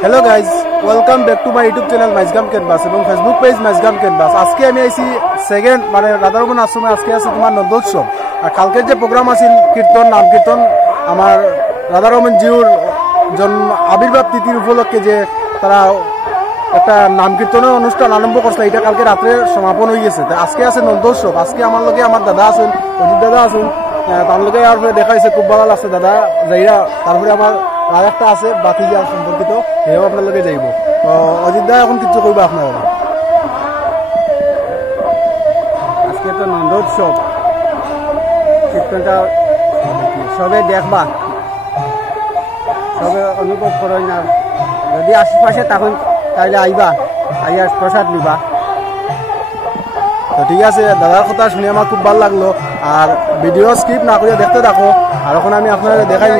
Hello guys welcome back to my YouTube channel माइजगाम कैनभास और फेसबुक पेज माइजगाम कैनभास। आज के सेकेंड मैं राधारमन आश्रमे आज के तुम्हार नंदोत्सव और कल के प्रोग्राम आसिल कीर्तन नाम कीर्तन आमार राधारमन जीवर जन्म आविर्भाव तिथिर उपलक्षे जे तारा एक नाम कीर्तन अनुष्ठान आरम्भ करছিল এটা কালকে রাতে সমাপন হয়ে গেছে। আজকে আছে নন্দোৎসব। আজকে আমার লগে আমার দাদা আছেন, অজিত দাদা আছেন, তার লগে আর দেখা হয়েছে খুব ভালো লাগছে দাদা যাইরা। তারপরে আমার আর একটা আছে বাতিজা সম্পর্কিত, সেও আপনার লগে যাইব। তো অজিত দা এখন কিছু কইবা আপনার? আজকে তো নন্দোৎসব, কীর্তনটা সবে দেখবা, সবে অনুভব করো না। যদি আশেপাশে তখন তাহলে আইবা, আইয়া প্রসাদ নিবা। তো ঠিক আছে, দাদার কথা শুনে আমার খুব ভালো লাগলো। আর ভিডিও স্কিপ না করে দেখতে থাকো। আর এখন আমি আপনাদের দেখাই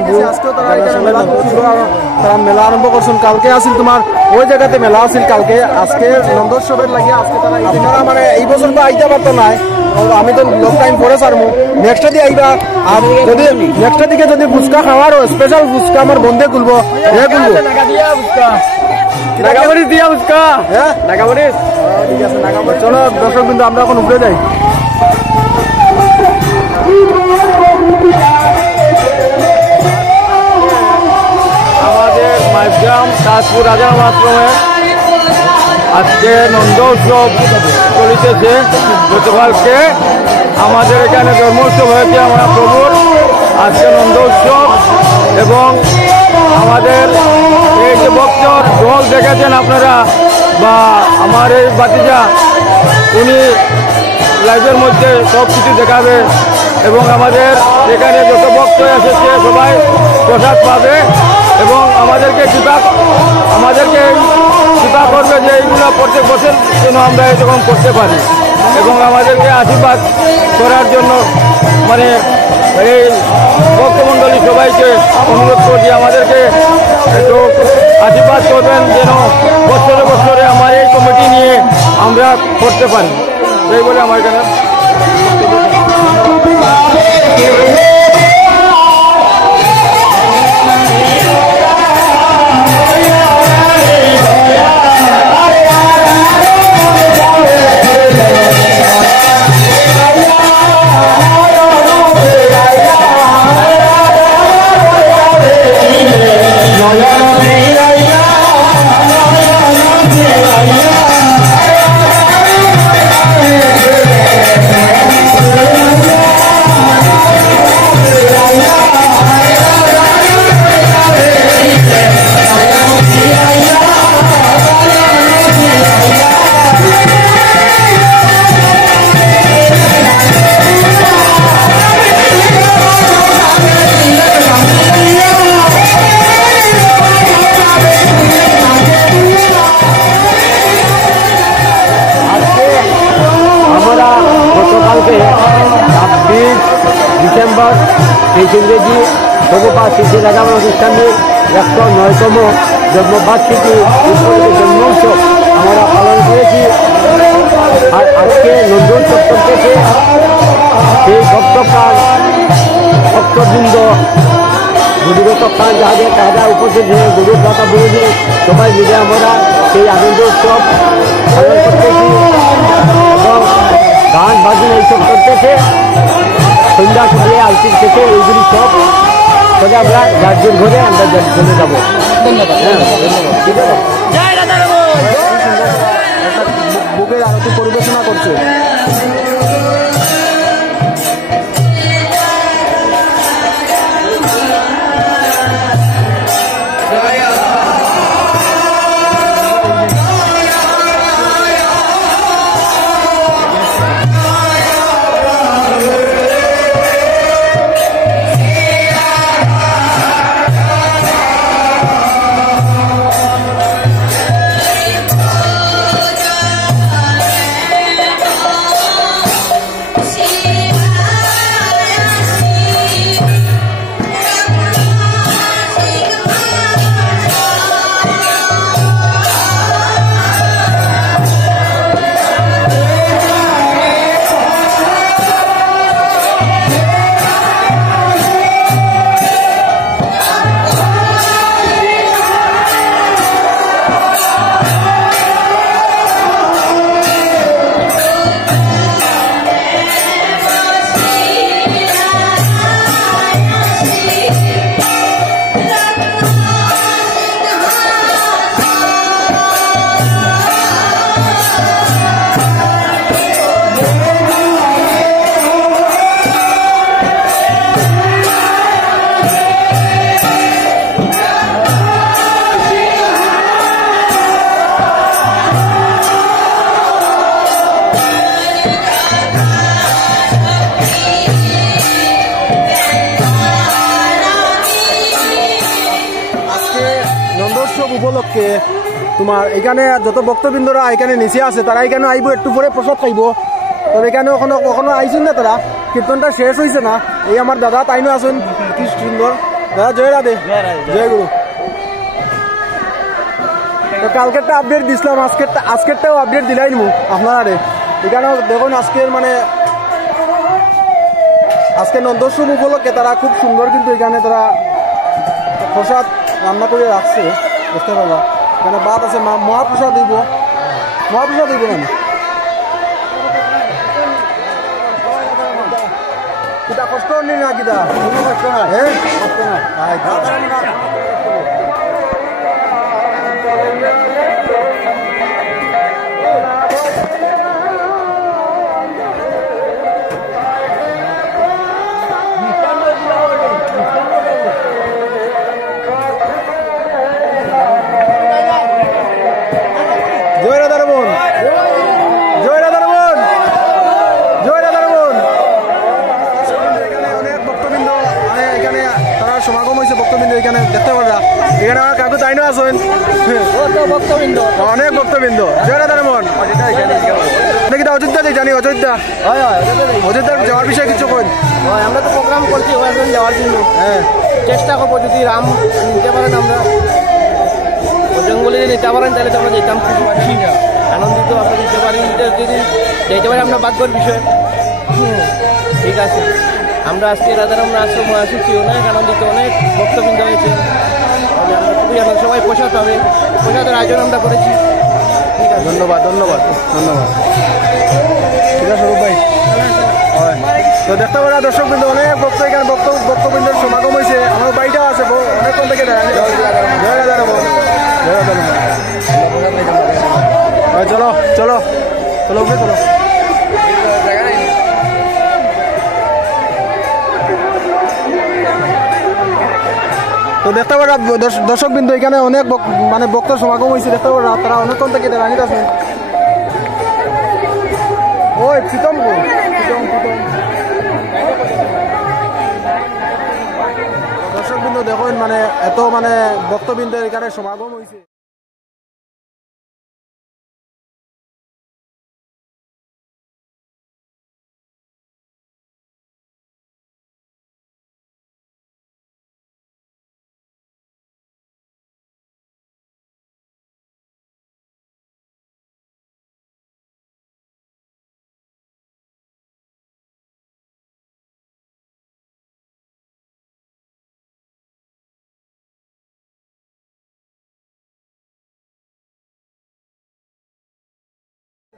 তারা মেলা আরম্ভ করছেন। কালকে আসিল তোমার ওই জায়গাতে মেলা আসিল কালকে। আজকে নন্দোৎসবের লাগিয়ে আজকে তারা আপনারা মানে এই বছর তো আইতে পারতো না, আমি তো লং টাইম পরে সারমু। নেক্সট দিয়ে আইবা। আর যদি নেক্সট দিকে যদি ফুচকা খাওয়ারও স্পেশাল ফুচকা আমার বন্ধে খুলবো, ঠিক আছে নাগামরিচ। চলো দর্শক বিন্দু আমরা এখন উপরে যাই। আমাদের মাইজগ্রাম তাজপুর রাজারাম আশ্রমে আজকে নন্দোৎসব চলিতেছে। গতকালকে আমাদের এখানে জন্মোৎসব হয়েছে আমরা প্রভুর, আজকে নন্দোৎসব। এবং আমাদের এই যে ভক্তর ঢোল দেখেছেন আপনারা, বা আমার এই বাতিজা উনি লাইভের মধ্যে সব কিছু দেখাবে। এবং আমাদের এখানে যত ভক্ত এসেছে সবাই প্রসাদ পাবে এবং আমাদেরকে কৃপা করবে যে এইগুলো প্রত্যেক বছর যেন আমরা এরকম করতে পারি। এবং আমাদেরকে আশীর্বাদ করার জন্য মানে এই ভক্তমণ্ডলী সবাইকে অনুরোধ করছি আমাদেরকে একটু আশীর্বাদ করবেন যেন বছরে বছরে আমার এই কমিটি নিয়ে আমরা করতে পারি। এই বলে আমার এখানে ডিসেম্বর ইংরেজি প্রভুপাদ শ্রী রাধারমন অনুষ্ঠানের 109তম জন্মবার্ষিকী জন্মোৎসব আমরা পালন করেছি। আর আজকে নন্দোৎসব চলতেছে। সেই ভক্তবৃন্দ গুরুগত খান যাদের তারা উপস্থিত হয়ে গুরু কথা বলে সবাই মিলে আমরা সেই আনন্দ উৎসব পালন করতেছি এবং গান বাজনা এইসব করতেছে। সন্ধ্যা থেকে আলতির থেকে এইগুলি সব তবে আমরা রাজ্যের ঘরে আমরা চলে যাবো। বুকের আরতি পরিবেশনা করছে। নন্দোৎসব উপলক্ষে তোমার এখানে যত ভক্তবৃন্দরা এখানে নিচে আছে তারা এখানে আইব, একটু পরে প্রসাদ খাইব। তবে এখানে কখনো আইসুন না, তারা কীর্তনটা শেষ হয়েছে না। এই আমার দাদা তাইনও আসুন, কি সুন্দর। দাদা জয় রাধে, জয় গুরু। তো কালকেরটা আপডেট দিছিলাম, আজকেরটাও আপডেট দিলাই নিমু আপনারা। এখানেও দেখুন আজকে নন্দোৎসব উপলক্ষে তারা খুব সুন্দর কিন্তু এখানে তারা প্রসাদ রান্না করে রাখছে, বুঝতে পারবা। এখানে ভাত আছে, মহাপ্রসাদ হইব মানে কিতা কষ্ট নেই না, কিতা কষ্ট না, কষ্ট না। অনেক ভক্তবৃন্দ। জয় রাধারমন। অযোধ্যা জানি, অযোধ্যা যাওয়ার বিষয়ে কিছু কই। আমরা তো প্রোগ্রাম করছি যাওয়ার জন্য, চেষ্টা করবো যদি রাম নিতে পারেন, আমরা বজরঙ্গলি নিতে পারেন তাহলে তো আমরা যেতাম, খুব খুশি আনন্দিত। আমরা দিতে পারি, যদি যেতে পারি আমরা ভাগ্যের বিষয়। ঠিক আছে, আমরা আজকে রাধারমন আশ্রমে আসছি, অনেক আনন্দিত, অনেক ভক্তবৃন্দ হয়েছে। আমরা খুবই আনন্দ, সবাই প্রসাদ পাবে, প্রসাদের আয়োজন আমরা করেছি। ঠিক আছে, ধন্যবাদ। ঠিক আছে স্বরূপ ভাই। তো দেখতে পারা দর্শক বিন্দু অনেক ভক্ত এখানে ভক্তবৃন্দের সমাগম হয়েছে। আমার বাড়িটা আছে অনেকক্ষণ থেকে জয় রাধারমন। চলো চলো চলো চলো। তো দেখতে পারা দর্শক বিন্দু এখানে অনেক মানে ভক্তের সমাগম হয়েছে। দেখতে পারা তারা অনেকক্ষণ থেকে দাঁড়িয়ে আছে। ওই প্রীতম দর্শক বিন্দু দেখুন মানে এত মানে ভক্তবৃন্দের এখানে সমাগম হয়েছে।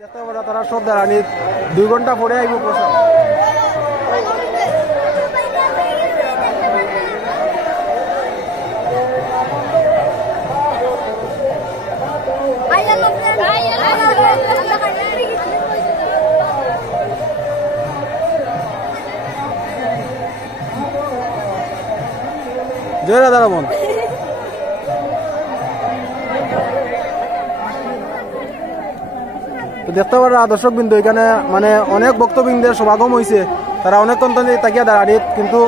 দেখতে পারা তারা সব দাঁড়ানি 2 ঘন্টা পরে আইব প্রসাদ। জয় রাধারমন। তো দেখতে পারা দর্শক বিন্দু এখানে মানে অনেক ভক্তবৃন্দের সমাগম হয়েছে। তারা অনেকক্ষণ তাকিয়া দাঁড়িয়ে, কিন্তু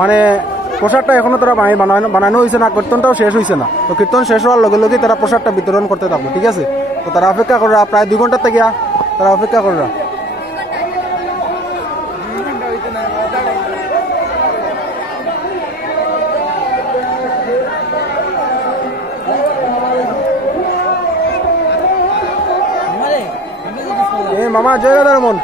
মানে প্রসাদটা এখনো তারা বানানো হয়েছে না, কীর্তনটাও শেষ হয়েছে না। তো কীর্তন শেষ হওয়ার লগে লগে তারা প্রসাদটা বিতরণ করতে থাকবে। ঠিক আছে, তো তারা অপেক্ষা করা প্রায় 2 ঘন্টার থেকে তারা অপেক্ষা করা। মামা জয় রাধারমন।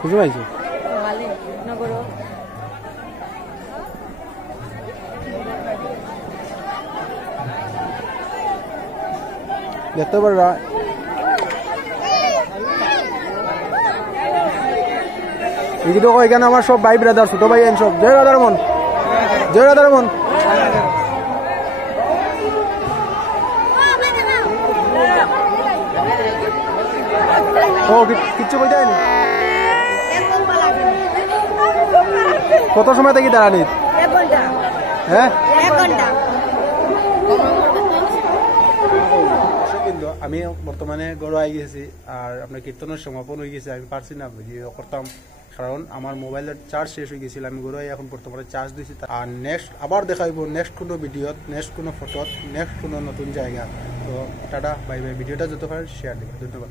বুঝতে পারছি। দেখতে পারা এগুলো এখানে আমার সব ভাই ব্রাদার, ছোট ভাই সব। জয় রাধারমন, জয় রাধারমন। ও কিচ্ছু বলতে হয়নি। কত সময় থেকে দাঁড়ানি? হ্যাঁ, আমি বর্তমানে গড় আই গেছি আর আপনার কীর্তনের সমাপন হয়ে গেছে, আমি পারছি না ভিডিও করতাম কারণ আমার মোবাইলের চার্জ শেষ হয়ে গেছিল। আমি গড় এখন বর্তমানে চার্জ দিয়েছি। আর নেক্সট আবার দেখাইব নেক্সট কোনো ভিডিওত, নেক্সট কোনো ফটোত, নেক্সট কোনো নতুন জায়গা। তো টাটা, বাই বাই। ভিডিওটা যত পারেন শেয়ার দেবেন। ধন্যবাদ।